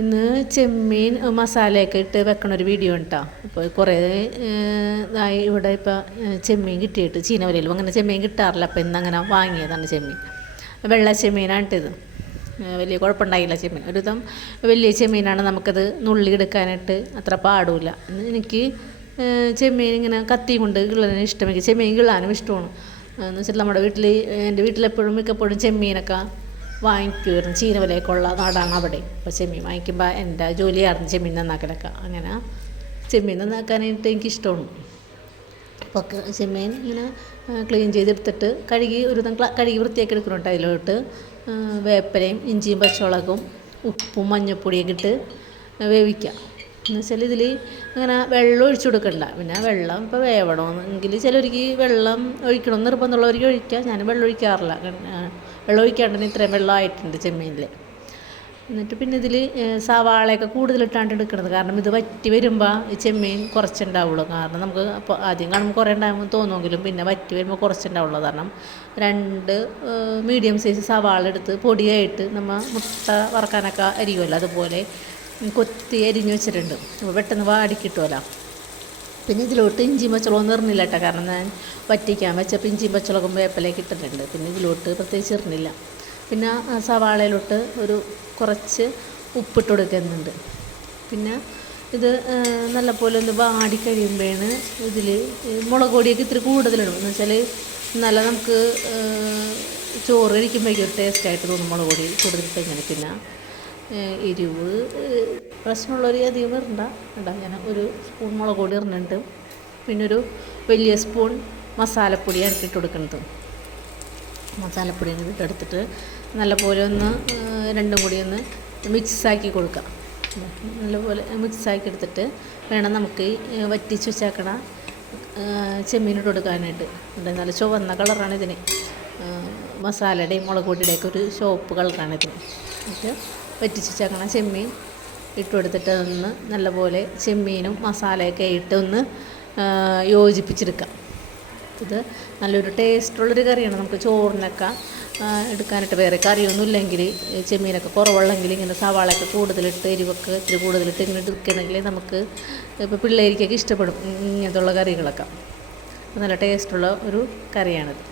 ഇന്ന് ചെമ്മീൻ മസാലയൊക്കെ ഇട്ട് വെക്കണ ഒരു വീഡിയോ കേട്ടോ. ഇപ്പോൾ കുറേ ഇതായി ഇവിടെ ഇപ്പോൾ ചെമ്മീൻ കിട്ടിയിട്ട് ചീനവലയിലും അങ്ങനെ ചെമ്മീൻ കിട്ടാറില്ല. അപ്പോൾ ഇന്നങ്ങനെ വാങ്ങിയതാണ് ചെമ്മീൻ. വെള്ള ചെമ്മീനാണിട്ടിത്. വലിയ കുഴപ്പമുണ്ടായില്ല ചെമ്മീൻ. ഒരുവിധം വലിയ ചെമ്മീനാണ്, നമുക്കത് നുള്ളി എടുക്കാനായിട്ട് അത്ര പാടില്ല. എനിക്ക് ചെമ്മീൻ ഇങ്ങനെ കത്തി കൊണ്ട് കിള്ളാനും ഇഷ്ടം. എനിക്ക് ചെമ്മീൻ കിള്ളാനും ഇഷ്ടമാണ്. എന്ന് വെച്ചാൽ നമ്മുടെ എൻ്റെ വീട്ടിലെപ്പോഴും മിക്കപ്പോഴും ചെമ്മീനൊക്കെ വാങ്ങിക്കുമായിരുന്നു. ചീനവലയൊക്കെയുള്ള നാടാണ് അവിടെ. അപ്പോൾ ചെമ്മീൻ വാങ്ങിക്കുമ്പോൾ എൻ്റെ ജോലിയായിരുന്നു ചെമ്മീൻ നന്നാക്കലൊക്കെ. അങ്ങനെ ചെമ്മീൻ നന്നാക്കാനായിട്ട് എനിക്കിഷ്ടമാണ്. അപ്പോൾ ചെമ്മീൻ ഇങ്ങനെ ക്ലീൻ ചെയ്തെടുത്തിട്ട് കഴുകി വൃത്തിയാക്കി എടുക്കുന്നുണ്ട്. അതിലോട്ട് വേപ്പിലയും ഇഞ്ചിയും പച്ചമുളകും ഉപ്പും മഞ്ഞൾപ്പൊടിയൊക്കെ ഇട്ട് വേവിക്കാം. എന്ന് വെച്ചാൽ ഇതിൽ അങ്ങനെ വെള്ളം ഒഴിച്ചു കൊടുക്കണ്ട. പിന്നെ വെള്ളം ഇപ്പോൾ വേവണമെങ്കിൽ ചിലവർക്ക് വെള്ളം ഒഴിക്കണമെന്ന് നിർബന്ധമുള്ളവർക്ക് ഒഴിക്കാം. ഞാൻ വെള്ളം ഒഴിക്കാറില്ല. വെള്ളം ഒഴിക്കാണ്ട് ഇത്രയും വെള്ളമായിട്ടുണ്ട് ചെമ്മീനിൽ. എന്നിട്ട് പിന്നെ ഇതിൽ സവാളയൊക്കെ കൂടുതലിട്ടാണ്ട് എടുക്കണത്. കാരണം ഇത് വറ്റി വരുമ്പോൾ ഈ ചെമ്മീൻ കുറച്ചുണ്ടാവുള്ളൂ. കാരണം നമുക്ക് അപ്പോൾ ആദ്യം കാണുമ്പോൾ കുറേ ഉണ്ടാകുമ്പോൾ തോന്നുമെങ്കിലും പിന്നെ വറ്റി വരുമ്പോൾ കുറച്ചുണ്ടാവുള്ളൂ. കാരണം 2 മീഡിയം സൈസ് സവാള എടുത്ത് പൊടിയായിട്ട് നമ്മൾ മുട്ട വറക്കാനൊക്കെ അരിയുമല്ലോ, അതുപോലെ കൊത്തി അരിഞ്ഞ് വെച്ചിട്ടുണ്ട്. അപ്പോൾ പെട്ടെന്ന് വാടിക്കിട്ടുമല്ലോ. പിന്നെ ഇതിലോട്ട് ഇഞ്ചിയും പച്ചമുളകൊന്നും ഇറന്നില്ല കേട്ടോ. കാരണം ഞാൻ വറ്റിക്കാൻ വെച്ചപ്പോൾ ഇഞ്ചിയും പച്ചമുളകും വേപ്പിലേക്ക് ഇട്ടിട്ടുണ്ട്. പിന്നെ ഇതിലോട്ട് പ്രത്യേകിച്ച് ഇറന്നില്ല. പിന്നെ സവാളയിലോട്ട് കുറച്ച് ഉപ്പിട്ട് കൊടുക്കുന്നുണ്ട്. പിന്നെ ഇത് നല്ലപോലെ ഒന്ന് വാടി കഴിയുമ്പോഴാണ് ഇതിൽ മുളക് പൊടിയൊക്കെ ഇത്തിരി കൂടുതലിടും. എന്ന് വെച്ചാൽ നല്ല നമുക്ക് ചോറ് കഴിക്കുമ്പോഴേക്കും ഒരു ടേസ്റ്റായിട്ട് തോന്നും മുളക് പൊടി കൂടുതലിട്ട്. ഇങ്ങനെ പിന്നെ എരിവ് പ്രശ്നമുള്ളവർ അധികം ഇടണ്ട. ഞാൻ 1 സ്പൂൺ മുളക് പൊടി ഇടുന്നുണ്ട്. പിന്നെ ഒരു വലിയ സ്പൂൺ മസാലപ്പൊടിയാണ് ഇട്ട് കൊടുക്കുന്നത്. മസാലപ്പൊടി ഇട്ടെടുത്തിട്ട് നല്ലപോലെ ഒന്ന് രണ്ടും കൂടി ഒന്ന് മിക്സാക്കി കൊടുക്കാം. നല്ലപോലെ മിക്സാക്കി എടുത്തിട്ട് വേണം നമുക്ക് വറ്റിച്ച് വെച്ചേക്കണ ചെമ്മീനിട്ട് കൊടുക്കാനായിട്ട്. നല്ല ചുവന്ന കളറാണ് ഇതിന്. മസാലയുടെയും മുളക് പൊടിയുടെയൊക്കെ ഒരു ചുവപ്പ് കളറാണ് ഇതിന്. എന്നിട്ട് വറ്റിച്ച് വെച്ചേക്കണ ചെമ്മീൻ ഇട്ട് കൊടുത്തിട്ട് ഒന്ന് നല്ലപോലെ ചെമ്മീനും മസാലയൊക്കെ ഇട്ട് ഒന്ന് യോജിപ്പിച്ചെടുക്കാം. ഇത് നല്ലൊരു ടേസ്റ്റുള്ളൊരു കറിയാണ്. നമുക്ക് ചോറിനൊക്കെ എടുക്കാനായിട്ട് വേറെ കറിയൊന്നും ഇല്ലെങ്കിൽ, ചെമ്മീനൊക്കെ കുറവുള്ളെങ്കിൽ ഇങ്ങനെ സവാളയൊക്കെ കൂടുതലിട്ട് എരിവൊക്കെ ഇത്തിരി കൂടുതലിട്ട് ഇങ്ങനെ എടുക്കണമെങ്കിൽ നമുക്ക് ഇപ്പോൾ പിള്ളേർക്കൊക്കെ ഇഷ്ടപ്പെടും ഇങ്ങനത്തുള്ള കറികളൊക്കെ. നല്ല ടേസ്റ്റുള്ള ഒരു കറിയാണിത്.